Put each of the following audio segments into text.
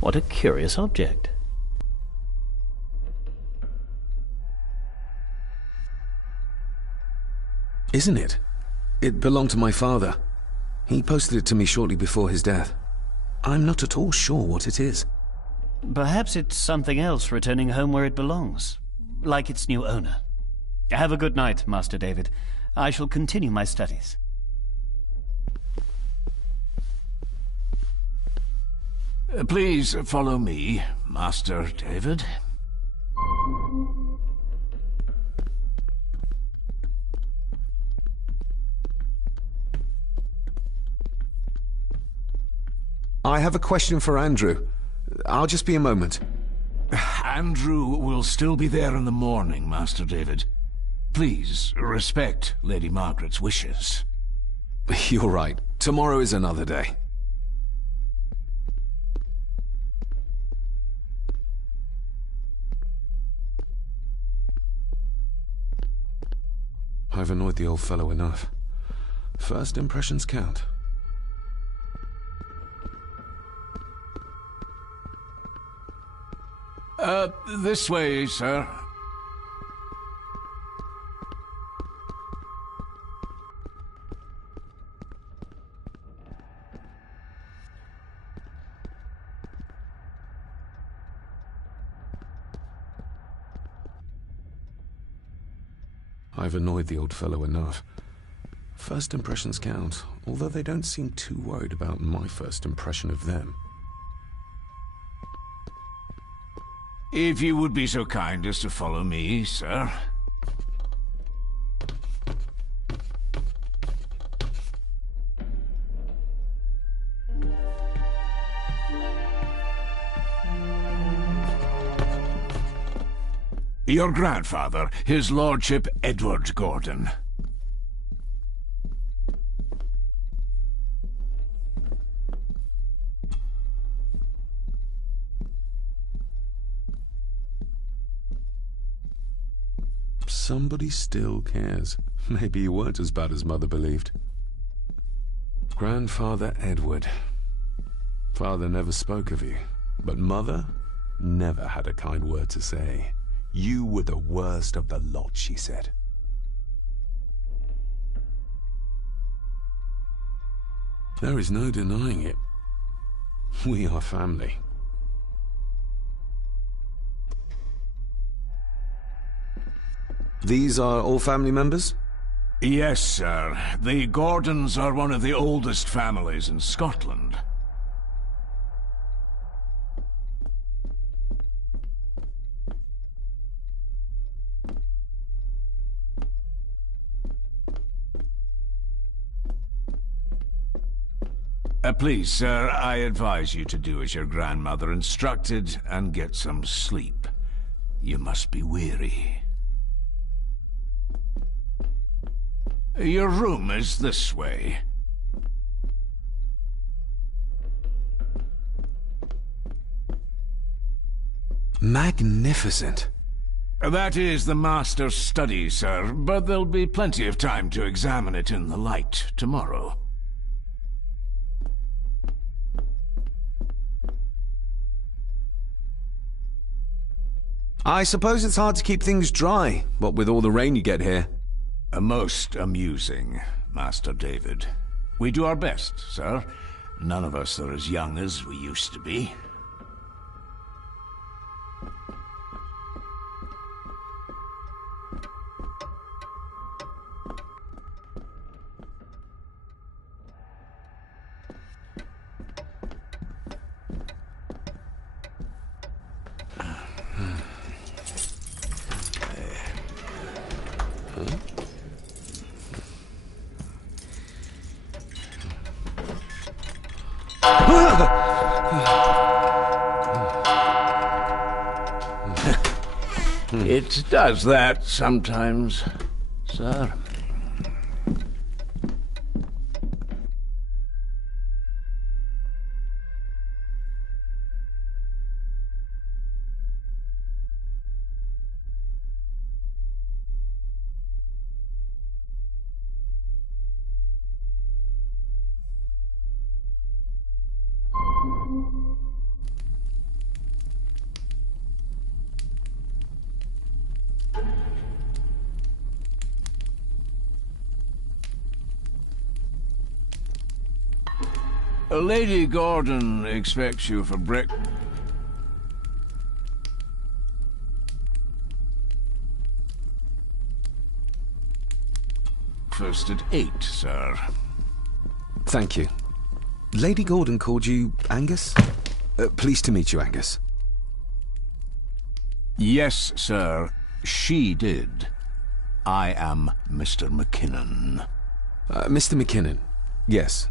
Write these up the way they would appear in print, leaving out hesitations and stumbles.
What a curious object. Isn't it? It belonged to my father. He posted it to me shortly before his death. I'm not at all sure what it is. Perhaps it's something else returning home where it belongs, like its new owner. Have a good night, Master David. I shall continue my studies. Please follow me, Master David. I have a question for Andrew. I'll just be a moment. Andrew will still be there in the morning, Master David. Please, respect Lady Margaret's wishes. You're right. Tomorrow is another day. I've annoyed the old fellow enough. First impressions count. This way, sir. I've annoyed the old fellow enough. First impressions count, although they don't seem too worried about my first impression of them. If you would be so kind as to follow me, sir. Your grandfather, his lordship Edward Gordon. Somebody still cares. Maybe you weren't as bad as Mother believed. Grandfather Edward. Father never spoke of you, but Mother never had a kind word to say. You were the worst of the lot, she said. There is no denying it. We are family. These are all family members? Yes, sir. The Gordons are one of the oldest families in Scotland. Please, sir, I advise you to do as your grandmother instructed and get some sleep. You must be weary. Your room is this way. Magnificent. That is the master's study, sir, but there'll be plenty of time to examine it in the light tomorrow. I suppose it's hard to keep things dry, what with all the rain you get here. Most amusing, Master David. We do our best, sir. None of us are as young as we used to be. It does that sometimes, sir. Lady Gordon expects you for breakfast at 8, sir. Thank you. Lady Gordon called you Angus? Pleased to meet you, Angus. Yes, sir. She did. I am Mr. McKinnon. Mr. McKinnon. Yes.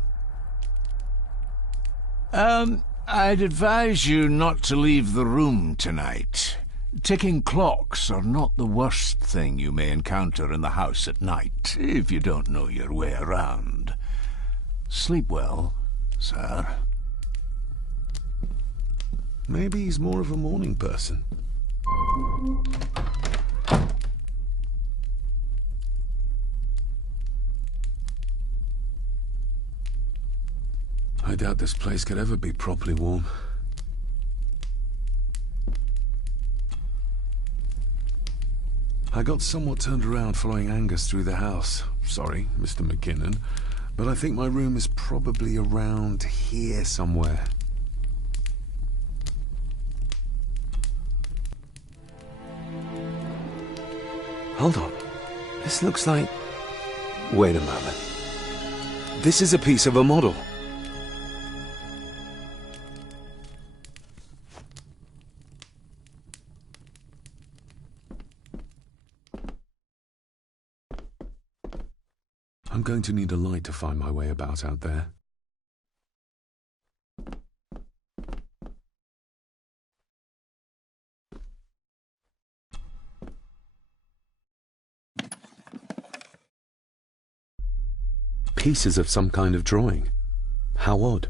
I'd advise you not to leave the room tonight. Ticking clocks are not the worst thing you may encounter in the house at night, if you don't know your way around. Sleep well, sir. Maybe he's more of a morning person. I doubt this place could ever be properly warm. I got somewhat turned around following Angus through the house. Sorry, Mr. McKinnon, but I think my room is probably around here somewhere. Hold on. This looks like... Wait a moment. This is a piece of a model. I'm going to need a light to find my way about out there. Pieces of some kind of drawing. How odd.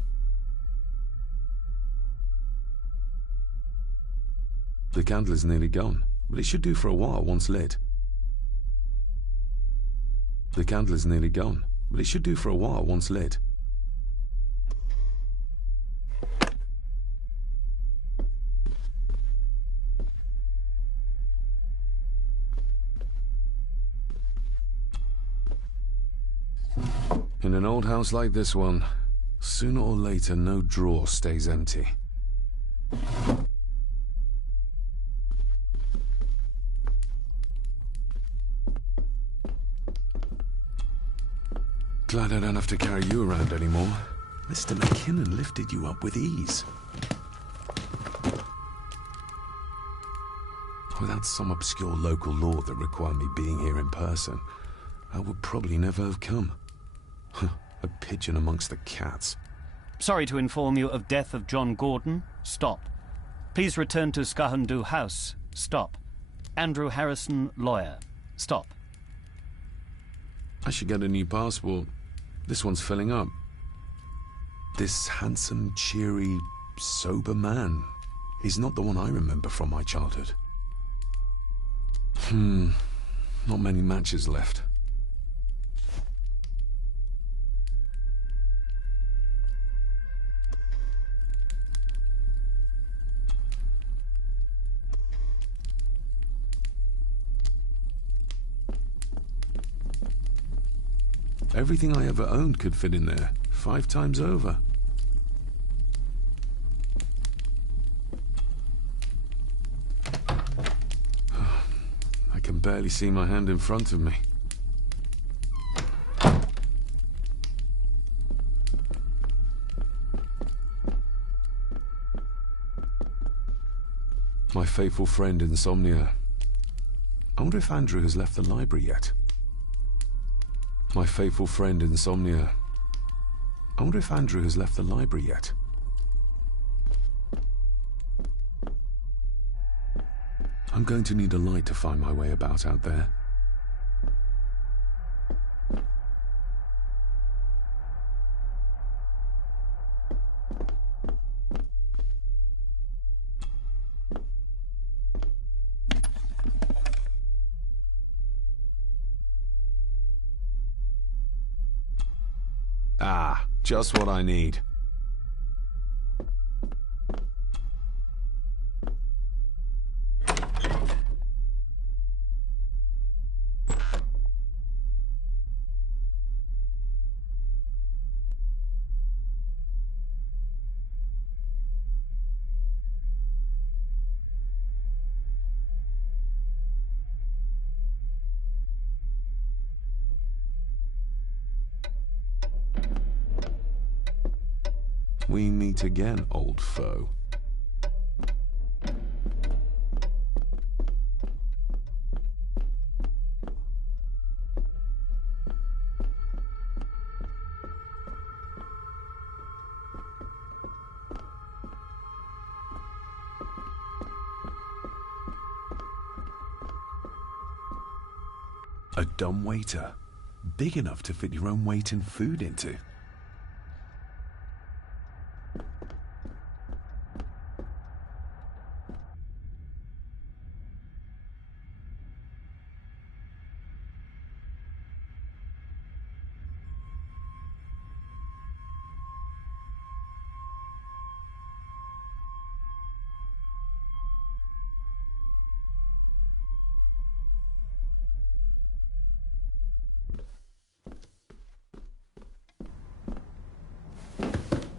The candle is nearly gone, but it should do for a while once lit. The candle is nearly gone, but it should do for a while once lit. In an old house like this one, sooner or later no drawer stays empty. Glad I don't have to carry you around anymore. Mr. McKinnon lifted you up with ease. Without some obscure local law that required me being here in person, I would probably never have come. A pigeon amongst the cats. Sorry to inform you of death of John Gordon. Stop. Please return to Skahandu House. Stop. Andrew Harrison, lawyer. Stop. I should get a new passport. This one's filling up. This handsome, cheery, sober man. He's not the one I remember from my childhood. Not many matches left. Everything I ever owned could fit in there, 5 times over. I can barely see my hand in front of me. My faithful friend Insomnia. I wonder if Andrew has left the library yet. My faithful friend Insomnia. I wonder if Andrew has left the library yet. I'm going to need a light to find my way about out there. Ah, just what I need. We meet again, old foe. A dumb waiter, big enough to fit your own weight in food into.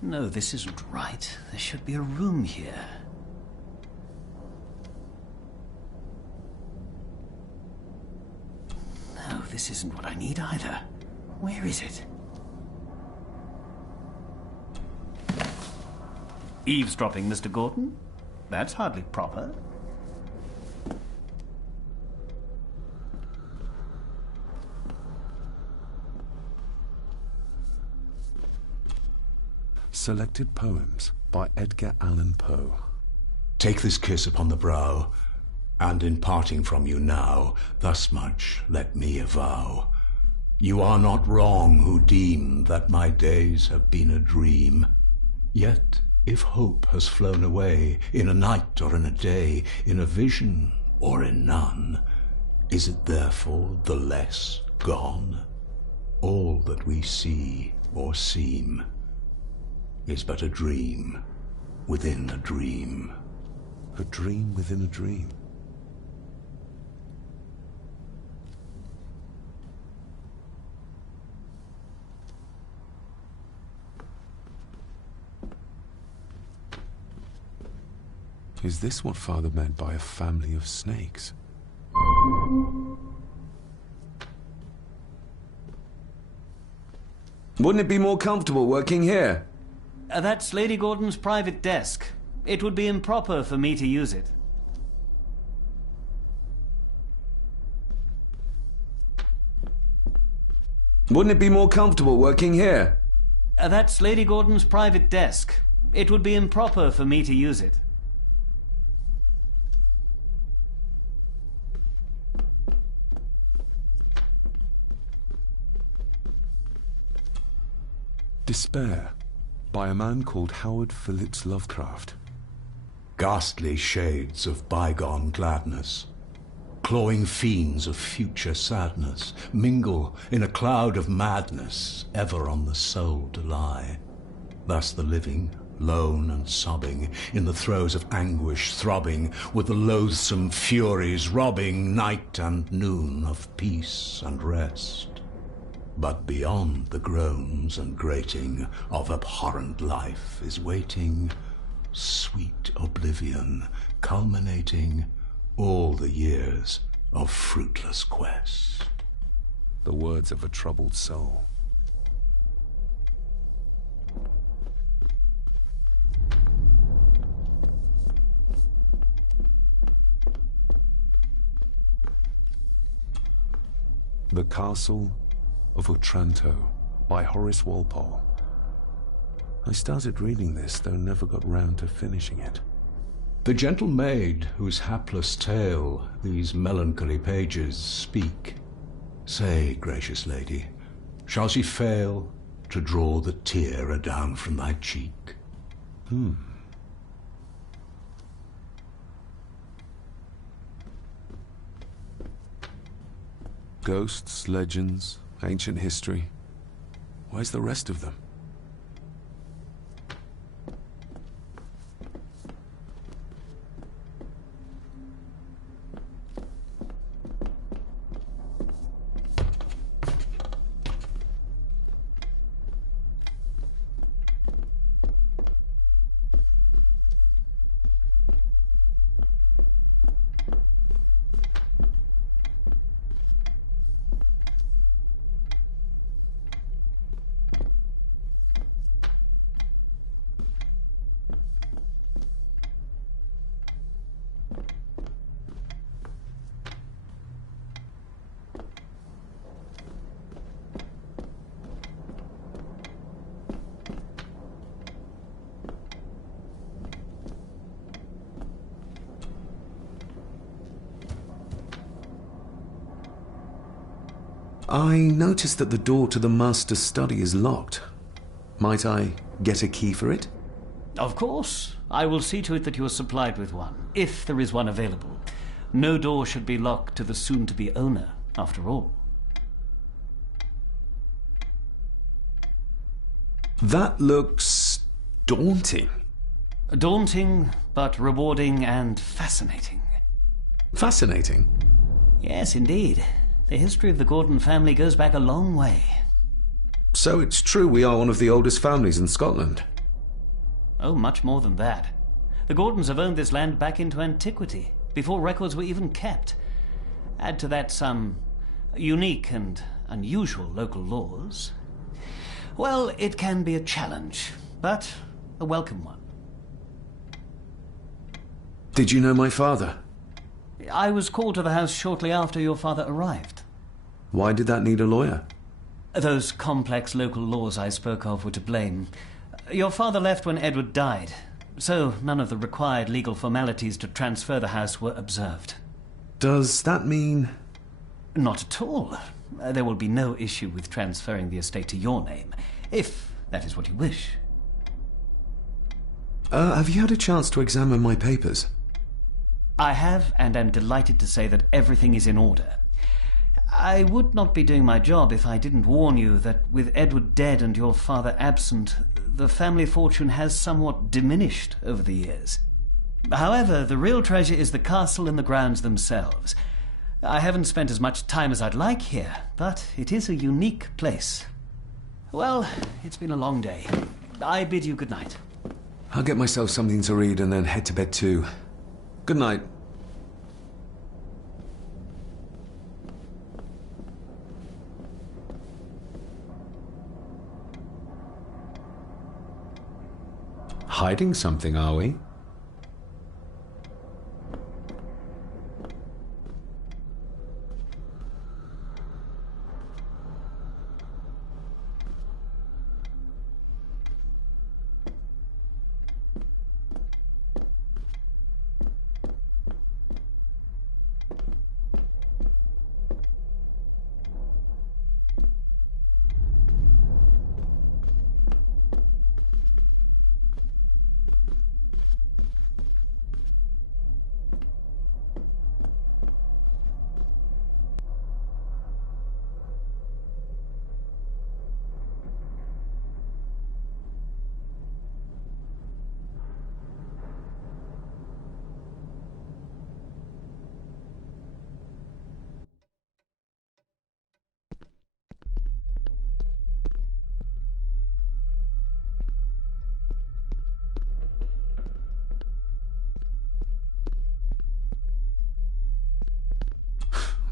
No, this isn't right. There should be a room here. No, this isn't what I need either. Where is it? Eavesdropping, Mr. Gordon? That's hardly proper. Selected Poems by Edgar Allan Poe. Take this kiss upon the brow, and in parting from you now, thus much let me avow. You are not wrong who deem that my days have been a dream. Yet, if hope has flown away, in a night or in a day, in a vision or in none, is it therefore the less gone? All that we see or seem is but a dream within a dream. A dream within a dream. Is this what Father meant by a family of snakes? Wouldn't it be more comfortable working here? That's Lady Gordon's private desk. It would be improper for me to use it. Wouldn't it be more comfortable working here? That's Lady Gordon's private desk. It would be improper for me to use it. Despair, by a man called Howard Phillips Lovecraft. Ghastly shades of bygone gladness, clawing fiends of future sadness, mingle in a cloud of madness, ever on the soul to lie. Thus the living, lone and sobbing, in the throes of anguish throbbing, with the loathsome furies robbing night and noon of peace and rest. But beyond the groans and grating of abhorrent life is waiting sweet oblivion, culminating all the years of fruitless quest. The words of a troubled soul. The Castle of Otranto by Horace Walpole. I started reading this, though never got round to finishing it. The gentle maid whose hapless tale these melancholy pages speak, say, gracious lady, shall she fail to draw the tear adown from thy cheek? Ghosts, legends, ancient history. Where's the rest of them? I noticed that the door to the master's study is locked. Might I get a key for it? Of course. I will see to it that you are supplied with one, if there is one available. No door should be locked to the soon-to-be owner, after all. That looks daunting. Daunting, but rewarding and fascinating. Fascinating? Yes, indeed. The history of the Gordon family goes back a long way. So it's true we are one of the oldest families in Scotland. Oh, much more than that. The Gordons have owned this land back into antiquity, before records were even kept. Add to that some unique and unusual local laws. Well, it can be a challenge, but a welcome one. Did you know my father? I was called to the house shortly after your father arrived. Why did that need a lawyer? Those complex local laws I spoke of were to blame. Your father left when Edward died, so none of the required legal formalities to transfer the house were observed. Does that mean... Not at all. There will be no issue with transferring the estate to your name, if that is what you wish. Have you had a chance to examine my papers? I have, and am delighted to say that everything is in order. I would not be doing my job if I didn't warn you that with Edward dead and your father absent, the family fortune has somewhat diminished over the years. However, the real treasure is the castle and the grounds themselves. I haven't spent as much time as I'd like here, but it is a unique place. Well, it's been a long day. I bid you good night. I'll get myself something to read and then head to bed too. Good night. Hiding something, are we?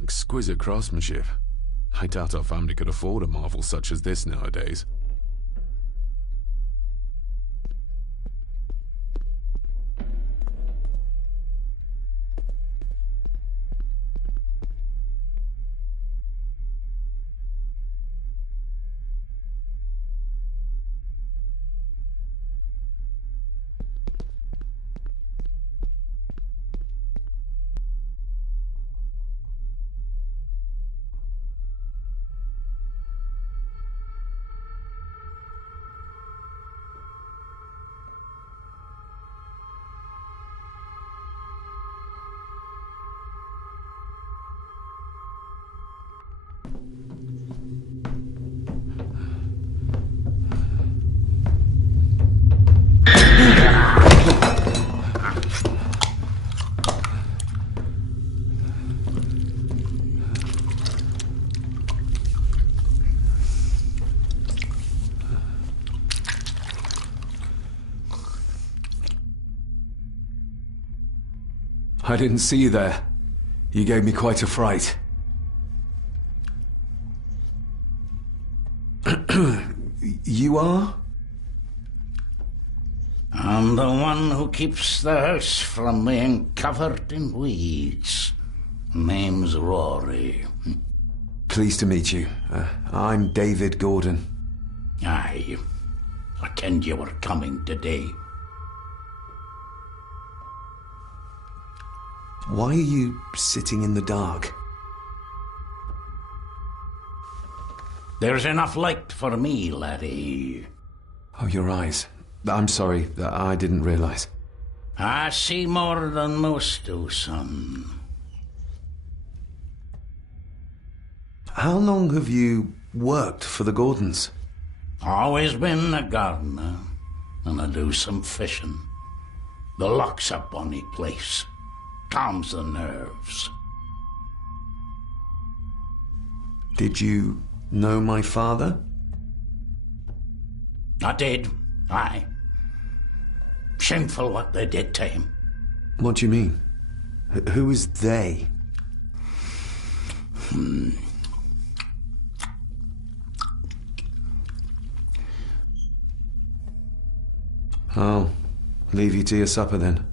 Exquisite craftsmanship. I doubt our family could afford a marvel such as this nowadays. I didn't see you there. You gave me quite a fright. You are? I'm the one who keeps the house from being covered in weeds. Name's Rory. Pleased to meet you. I'm David Gordon. Aye. I kenned you were coming today. Why are you sitting in the dark? There's enough light for me, laddie. Oh, your eyes. I'm sorry, I didn't realize. I see more than most do, son. How long have you worked for the Gordons? Always been a gardener, and I do some fishing. The loch's a bonny place. Calms the nerves. Did you know my father? I did, aye. Shameful what they did to him. What do you mean? Who is they? I'll leave you to your supper then.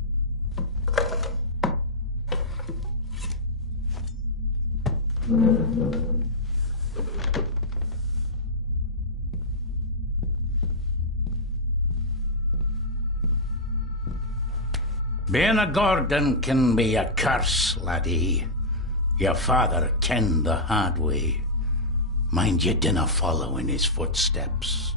Being a Gordon can be a curse, laddie. Your father kenned the hard way. Mind you dinna follow in his footsteps.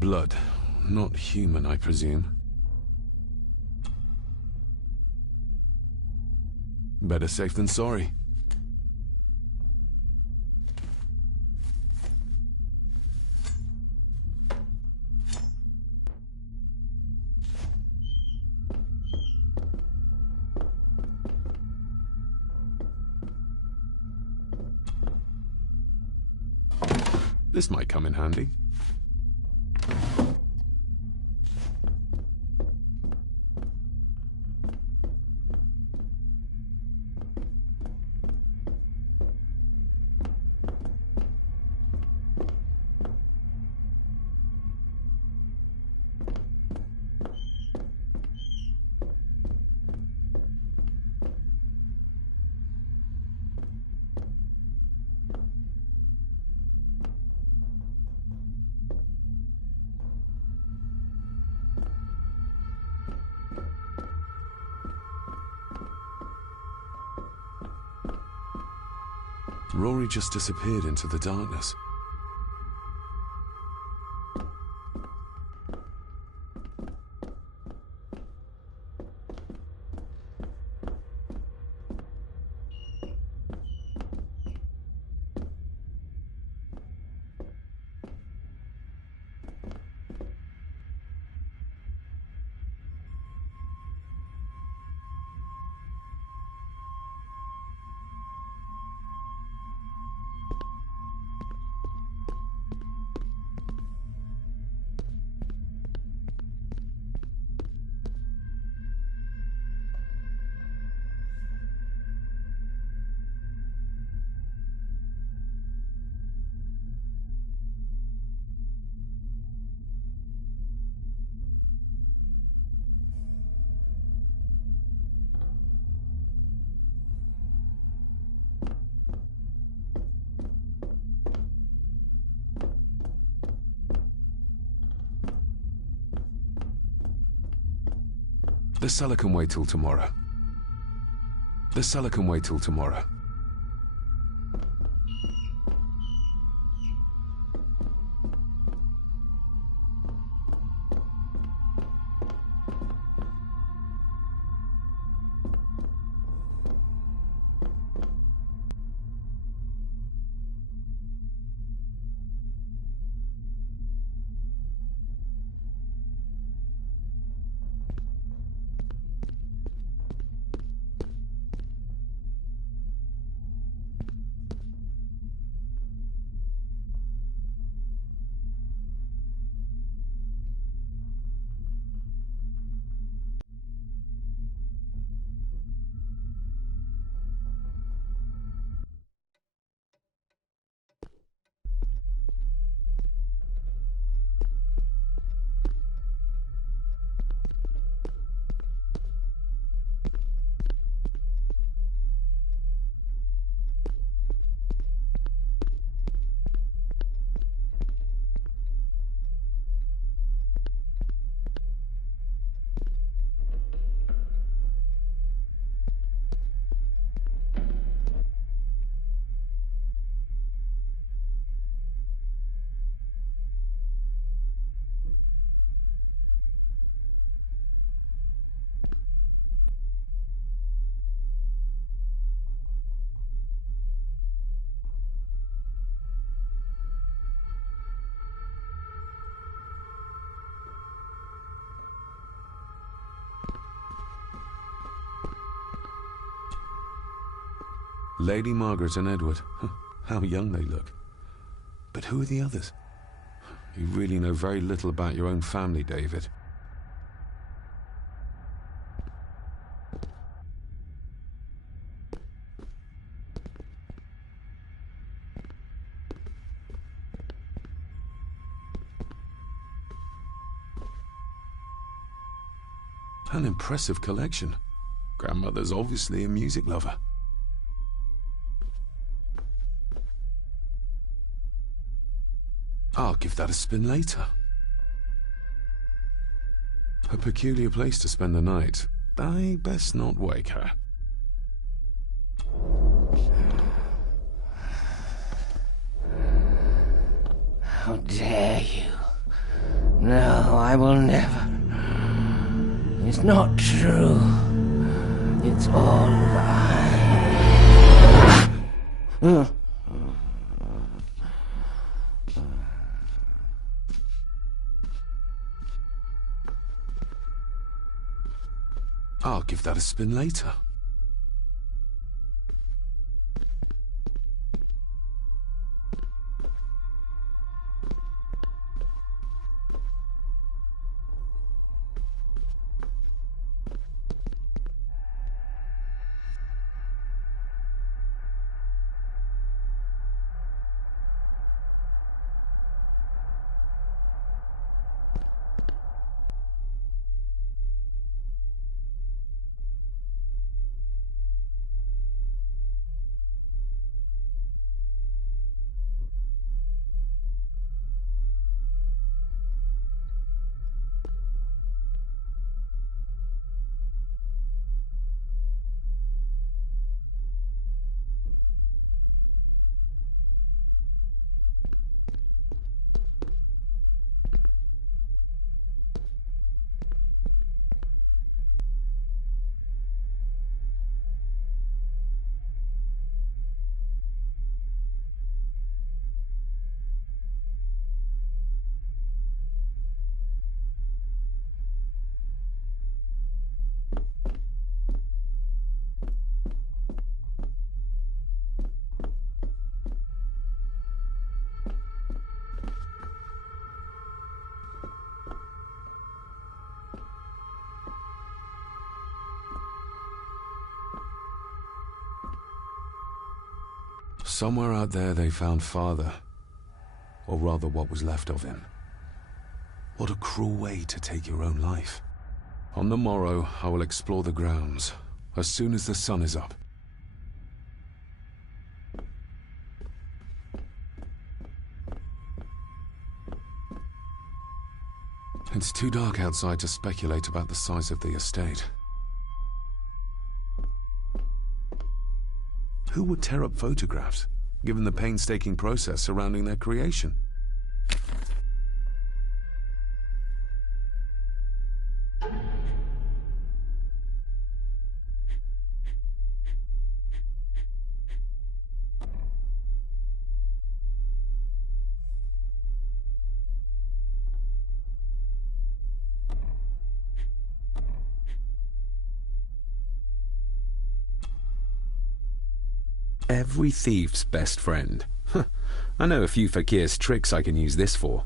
Blood. Not human, I presume. Better safe than sorry. This might come in handy. Rory just disappeared into the darkness. The cellar can wait till tomorrow. The cellar can wait till tomorrow. Lady Margaret and Edward. How young they look. But who are the others? You really know very little about your own family, David. An impressive collection. Grandmother's obviously a music lover. I'll give that a spin later. A peculiar place to spend the night. I best not wake her. How dare you? No, I will never. It's not true. It's all lie. I'll give that a spin later. Somewhere out there they found Father. Or rather what was left of him. What a cruel way to take your own life. On the morrow, I will explore the grounds, as soon as the sun is up. It's too dark outside to speculate about the size of the estate. Who would tear up photographs, given the painstaking process surrounding their creation? Every thief's best friend. I know a few fakir's tricks I can use this for.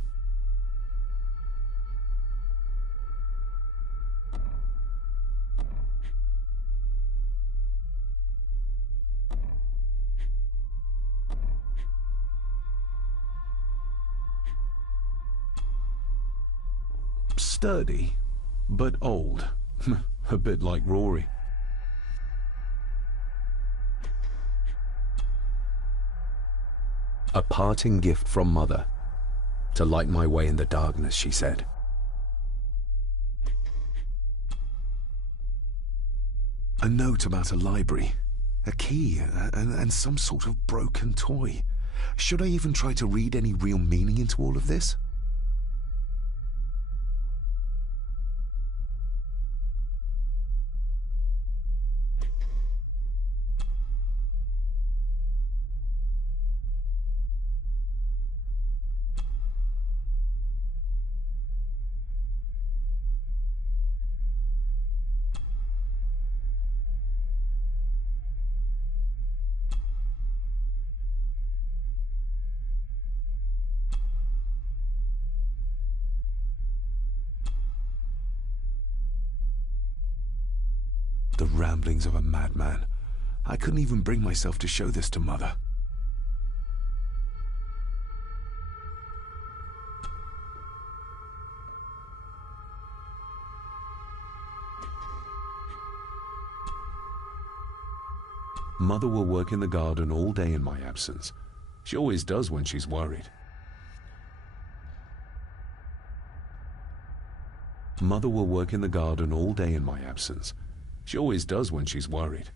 Sturdy, but old. A bit like Rory. A parting gift from Mother. To light my way in the darkness, she said. A note about a library. A key, and some sort of broken toy. Should I even try to read any real meaning into all of this? the ramblings of a madman. I couldn't even bring myself to show this to Mother. Mother will work in the garden all day in my absence. She always does when she's worried. Mother will work in the garden all day in my absence. She always does when she's worried.